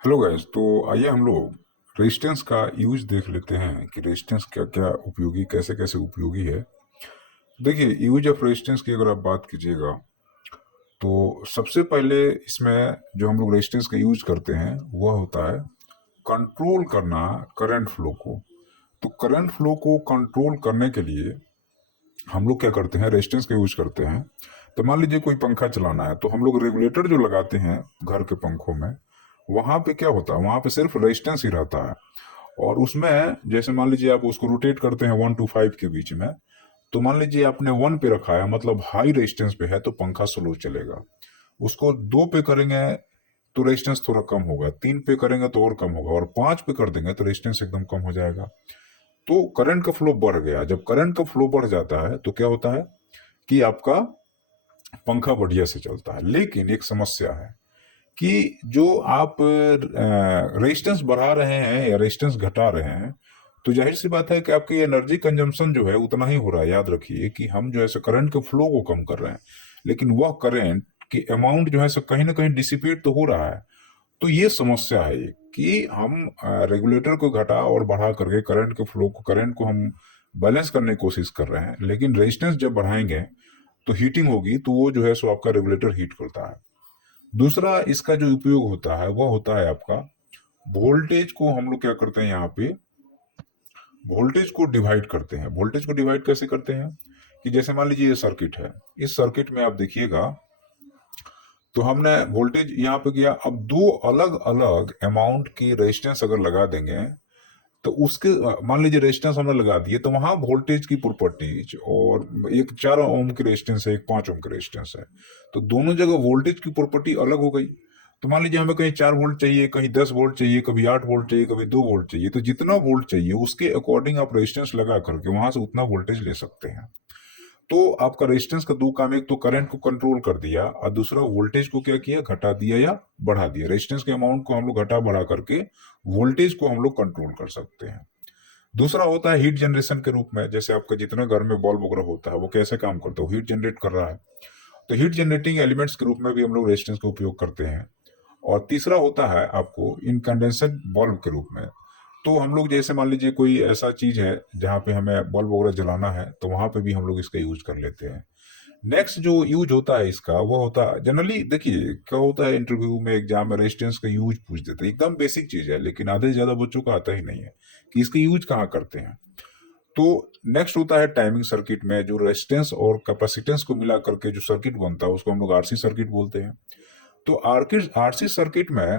Hello guys. तो आइए हम लोग रेजिस्टेंस का यूज देख लेते हैं कि रेजिस्टेंस क्या क्या उपयोगी कैसे कैसे उपयोगी है। देखिए, यूज ऑफ रेजिस्टेंस की अगर आप बात कीजिएगा तो सबसे पहले इसमें जो हम लोग रेजिस्टेंस का यूज करते हैं वह होता है कंट्रोल करना करंट फ्लो को। तो करंट फ्लो को कंट्रोल करने के लिए हम लोग क्या करते हैं, रेजिस्टेंस का यूज करते हैं। तो मान लीजिए कोई पंखा चलाना है तो हम लोग रेगुलेटर जो लगाते हैं घर के पंखों में, वहां पे क्या होता है, वहां पे सिर्फ रेजिस्टेंस ही रहता है। और उसमें जैसे मान लीजिए आप उसको रोटेट करते हैं 1 to 5 के बीच में, तो मान लीजिए आपने 1 पे रखा है मतलब हाई रेजिस्टेंस पे है तो पंखा स्लो चलेगा। उसको 2 पे करेंगे तो रेजिस्टेंस थोड़ा कम होगा, 3 पे करेंगे तो और कम होगा, और 5 पे कर देंगे तो रेजिस्टेंस एकदम कम हो जाएगा। तो करंट का फ्लो बढ़ गया। जब करंट का फ्लो बढ़ जाता है तो क्या होता है कि आपका पंखा बढ़िया से चलता है। लेकिन एक समस्या है कि जो आप रेजिस्टेंस बढ़ा रहे हैं या रेजिस्टेंस घटा रहे हैं, तो जाहिर सी बात है कि आपकी एनर्जी कंजम्पशन जो है उतना ही हो रहा है। याद रखिए कि हम जो है सो करंट के फ्लो को कम कर रहे हैं, लेकिन वह करंट की अमाउंट जो है सो कहीं ना कहीं डिसिपेट तो हो रहा है। तो ये समस्या है एक, कि हम रेगुलेटर को घटा और बढ़ा करके करंट के फ्लो को, करंट को हम बैलेंस करने की कोशिश कर रहे हैं, लेकिन रेजिस्टेंस जब बढ़ाएंगे तो हीटिंग होगी, तो वो जो है सो आपका रेगुलेटर हीट करता है। दूसरा इसका जो उपयोग होता है वह होता है आपका वोल्टेज को, हम लोग क्या करते हैं यहाँ पे वोल्टेज को डिवाइड करते हैं। वोल्टेज को डिवाइड कैसे करते हैं कि जैसे मान लीजिए ये सर्किट है, इस सर्किट में आप देखिएगा तो हमने वोल्टेज यहाँ पे किया। अब दो अलग अलग अमाउंट की रेजिस्टेंस अगर लगा देंगे तो उसके मान लीजिए रेजिस्टेंस हमने लगा दिए, तो वहां वोल्टेज की प्रॉपर्टीज, और एक 4 ओम की रेजिस्टेंस है, एक 5 ओम की रेजिस्टेंस है, तो दोनों जगह वोल्टेज की प्रॉपर्टी अलग हो गई। तो मान लीजिए हमें कहीं 4 वोल्ट चाहिए, कहीं 10 वोल्ट चाहिए, कभी 8 वोल्ट चाहिए, कभी 2 वोल्ट चाहिए, तो जितना वोल्ट चाहिए उसके अकॉर्डिंग आप रेजिस्टेंस लगा करके वहां से उतना वोल्टेज ले सकते हैं। तो आपका रेजिस्टेंस का दो काम, एक तो करंट को कंट्रोल कर दिया और दूसरा वोल्टेज को क्या किया, घटा दिया या बढ़ा दिया। रेजिस्टेंस के अमाउंट को हम लोग घटा बढ़ा करके वोल्टेज को हम लोग कंट्रोल कर सकते हैं। दूसरा होता है हीट जनरेशन के रूप में। जैसे आपका जितना घर में बल्ब वगैरह होता है वो कैसे काम करता है, हीट जनरेट कर रहा है, तो हीट जनरेटिंग एलिमेंट्स के रूप में भी हम लोग रेजिस्टेंस का उपयोग करते हैं। और तीसरा होता है आपको इनकैंडेसेंट बल्ब के रूप में। तो हम लोग जैसे मान लीजिए कोई ऐसा चीज है जहाँ पे हमें बल्ब वगैरह जलाना है, तो वहां पे भी हम लोग इसका यूज कर लेते हैं। नेक्स्ट जो यूज होता है इसका वो होता है जनरली, देखिए क्या होता है, इंटरव्यू में एग्जाम में रेजिस्टेंस का यूज पूछ देते हैं। एकदम बेसिक चीज है लेकिन आधे से ज्यादा बच्चों को आता ही नहीं है कि इसका यूज कहाँ करते हैं। तो नेक्स्ट होता है टाइमिंग सर्किट में, जो रेजिस्टेंस और कैपेसिटेंस को मिला करके जो सर्किट बनता है उसको हम लोग आरसी सर्किट बोलते हैं। तो आरसी सर्किट में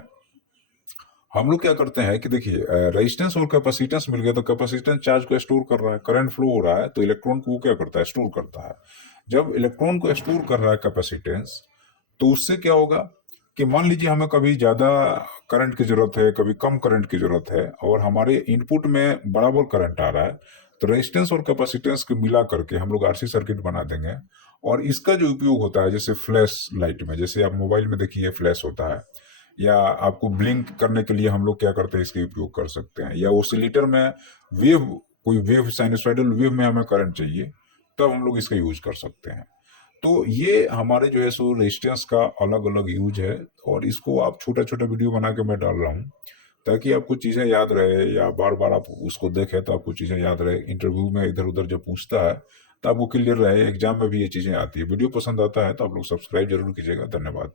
हम लोग क्या करते हैं कि देखिए रेजिस्टेंस और कैपेसिटेंस मिल गया, तो कैपेसिटेंस चार्ज को स्टोर कर रहा है, करंट फ्लो हो रहा है, तो इलेक्ट्रॉन को वो क्या करता है, स्टोर करता है। जब इलेक्ट्रॉन को स्टोर कर रहा है कैपेसिटेंस, तो उससे क्या होगा कि मान लीजिए हमें कभी ज्यादा करंट की जरूरत है, कभी कम करंट की जरूरत है, और हमारे इनपुट में बराबर करंट आ रहा है, तो रेजिस्टेंस और कैपेसिटेंस को मिला करके हम लोग आरसी सर्किट बना देंगे। और इसका जो उपयोग होता है जैसे फ्लैश लाइट में, जैसे आप मोबाइल में देखिए फ्लैश होता है, या आपको ब्लिंक करने के लिए हम लोग क्या करते हैं, इसका उपयोग कर सकते हैं। या ओसिलेटर में वेव, कोई वेव साइनसॉइडल वेव में हमें करंट चाहिए, तब हम लोग इसका यूज कर सकते हैं। तो ये हमारे जो है सो रेजिस्टेंस का अलग अलग यूज है, और इसको आप छोटा छोटा वीडियो बना के मैं डाल रहा हूँ ताकि आपको चीजें याद रहे, या बार बार आप उसको देखें तो आपको चीजें याद रहे। इंटरव्यू में इधर उधर जब पूछता है तो आपको क्लियर रहे, एग्जाम में भी ये चीजें आती है। वीडियो पसंद आता है तो आप लोग सब्सक्राइब जरूर कीजिएगा। धन्यवाद।